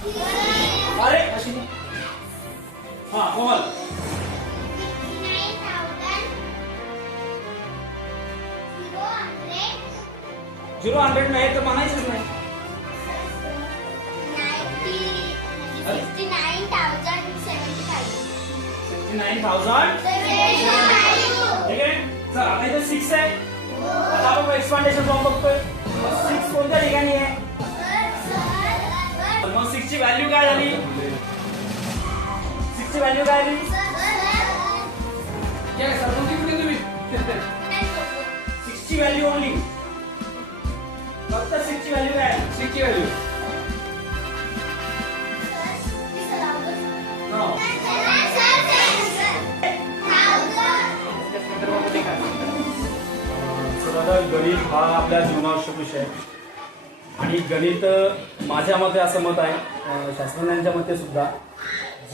अरे अशी हा कोमल. झिरो हंड्रेड नाही तर म्हणायचंच नाही. Nine thousand. ठीक आहे चल आता इथे सिक्स आहे. आता आपण एक्सपांडेशन फॉर्म बघतोय. व्हॅल्यू काय झाली सिक्स ची व्हॅल्यू काय आली? सिक्स ची व्हॅल्यू ओनली फक्त सिक्स ची व्हॅल्यू काय सिक्स ची व्हॅल्यू गणित हा आपल्या जीवनावश्यक विषय आहे आणि गणित माझ्या मते असं मत आहे शास्त्रज्ञांच्या मते सुद्धा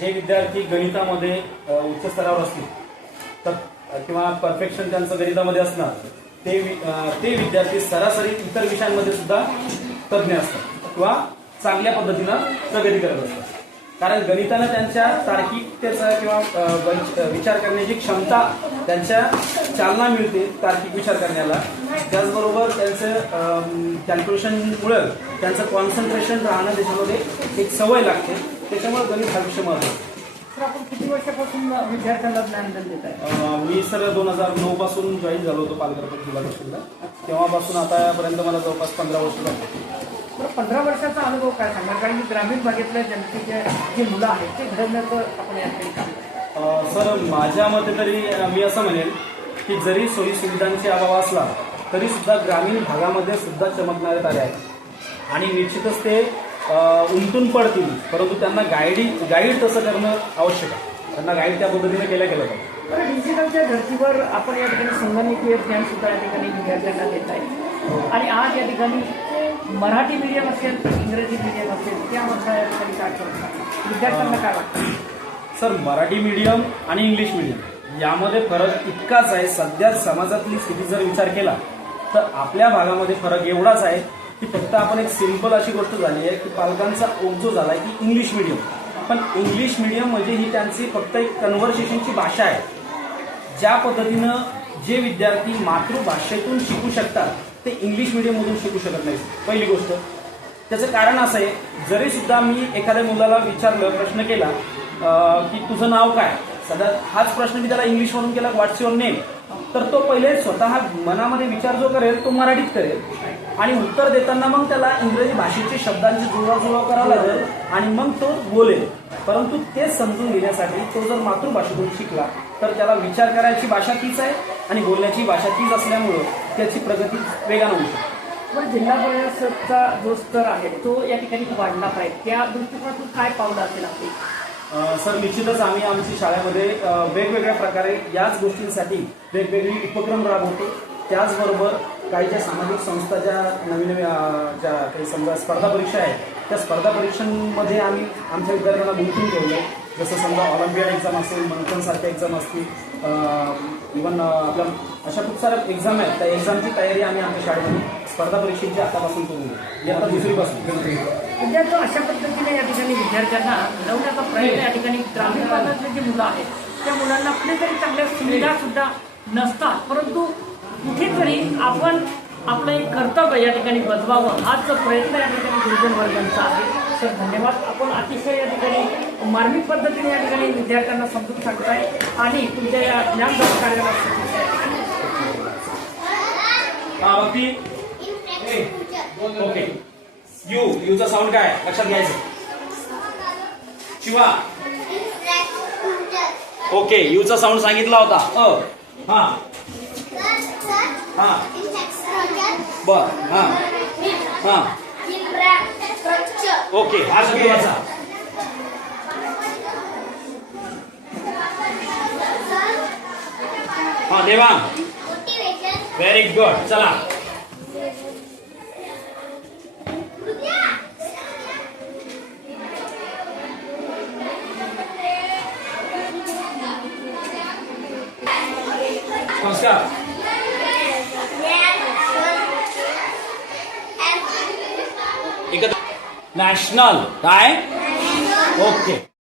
जे विद्यार्थी गणितामध्ये उच्च स्तरावर असतील तर किंवा परफेक्शन त्यांचं गणितामध्ये असणार ते वि- ते विद्यार्थी सरासरी इतर विषयांमध्ये सुद्धा तज्ज्ञ असतात किंवा चांगल्या पद्धतीनं प्रगती करत असतात. कारण गणितानं त्यांच्या तार्किकतेचा किंवा विचार करण्याची क्षमता त्यांच्या चालना मिळते तार्किक विचार करण्याला. त्याचबरोबर त्यांचं कॅल्क्युलेशनमुळं त्यांचं कॉन्सन्ट्रेशन राहणं त्याच्यामध्ये एक सवय लागते. त्याच्यामुळे गणित हा विषय महत्त्वाचा तर आपण किती वर्षापासून विद्यार्थ्यांना ज्ञानदान देत आहे? अ, मी सर दोन हजार नऊ पासून जॉईन झालो होतो पालघर जिल्हा परिषदला. तेव्हापासून आतापर्यंत मला जवळपास पंधरा वर्ष झाली. तर पंधरा वर्षाचा अनुभव काय सांगणार कारण की ग्रामीण भागातल्या जनतेच्या जी मुलं आहेत ते घडवण्याचं आपण काम सर माझ्या मते तरी मी असं म्हणेन की जरी सोयी सुविधांची अभाव असला तरी सुद्धा ग्रामीण भागामध्ये सुद्धा चमकणारे तारे आहेत. आणि निश्चितच ते उमटून पडतील परंतु त्यांना गाईडिंग गाईड तसं करणं आवश्यक आहे. त्यांना गाईड त्या पद्धतीने केलं गेलं पाहिजे. तर डिजिटलच्या धर्तीवर आपण या ठिकाणी संगणकीय ज्ञान सुद्धा या ठिकाणी विद्यार्थ्यांना देत आहे. आणि आज या ठिकाणी मराठी मीडियम असेल इंग्रजी मीडियम असेल त्यामधला या ठिकाणी काय आहे? विद्यार्थ्यांना काय वाटतं? सर मराठी मीडियम आणि इंग्लिश मीडियम यामध्ये फरक इतकाच आहे सध्या समाजातली स्थिती जर विचार केला तर आपल्या भागामध्ये फरक एवढाच आहे की फक्त आपण एक सिंपल अशी गोष्ट झाली आहे की पालकांचा ओघ जो झाला आहे की इंग्लिश मिडियम पण इंग्लिश मीडियम म्हणजे ही त्यांची फक्त एक कन्व्हर्सेशनची भाषा आहे. ज्या पद्धतीनं जे विद्यार्थी मातृभाषेतून शिकू शकतात ते इंग्लिश मिडियममधून शिकू शकत नाही पहिली गोष्ट. त्याचं कारण असं आहे जरी सुद्धा मी एखाद्या मुलाला विचारलं प्रश्न केला की तुझं नाव काय? सध्या हाच प्रश्न मी त्याला इंग्लिशमधून केला व्हॉट्स युअर नेम तर तो पहिले स्वतः मनामध्ये विचार जो करेल तो मराठीत करेल. आणि उत्तर देताना मग त्याला इंग्रजी भाषेचे शब्दांची जुळवाजुळव करावा लागेल आणि मग तो बोलेल. परंतु ते समजून घेण्यासाठी तो जर मातृभाषेतून शिकला तर त्याला विचार करायची भाषा तीच आहे आणि बोलण्याची भाषा तीच असल्यामुळं त्याची प्रगती वेगानं होऊ शकते. पण जिल्हा परिषदचा जो स्तर आहे तो या ठिकाणी वाढला पाहिजे त्या दृष्टिकोनातून काय पावलं असेल आपली? सर निश्चितच आम्ही आमची शाळेमध्ये वेगवेगळ्या प्रकारे याच गोष्टींसाठी वेगवेगळे उपक्रम राबवतो. त्याचबरोबर काही ज्या सामाजिक संस्था ज्या नवीन नवीन ज्या काही समजा स्पर्धा परीक्षा आहेत त्या स्पर्धा परीक्षांमध्ये आम्ही आमच्या विद्यार्थ्यांना गुंतून ठेवलं जसं समजा ऑलिम्पियाड एक्झाम असेल मंथनसारख्या एक्झाम असतील इवन आपल्या अशा खूप साऱ्या एक्झाम आहेत. त्या एक्झामची तयारी आम्ही आमच्या शाळेमध्ये स्पर्धा परीक्षेची आतापासून करून घेतो आता दुसरीपासून. विद्यार्थी अशा पद्धतीने या ठिकाणी विद्यार्थ्यांना घडवण्याचा प्रयत्न या ठिकाणी ग्रामीण भागातले जे मुलं आहेत त्या मुलांना कुठेतरी चांगल्या सुविधा सुद्धा नसतात. परंतु कुठेतरी आपण आपलं एक कर्तव्य या ठिकाणी बजवावं हाच जो प्रयत्न या ठिकाणी गुरुजन वर्गांचा आहे. सर धन्यवाद. आपण अतिशय या ठिकाणी मार्मिक पद्धतीने या ठिकाणी विद्यार्थ्यांना समजून सांगताय आणि तुमच्या या ज्ञानदान कार्याला हा भक्ती ओके. यू यूचा साऊंड काय? लक्षात घ्यायचं. शिवा. ओके यूचा साऊंड सांगितला होता. अ. हा. हा. बर. हा. हा. ओके हा शब्द वाचा. हा देवा. व्हेरी गुड चला. एकत्र नॅशनल काय ओके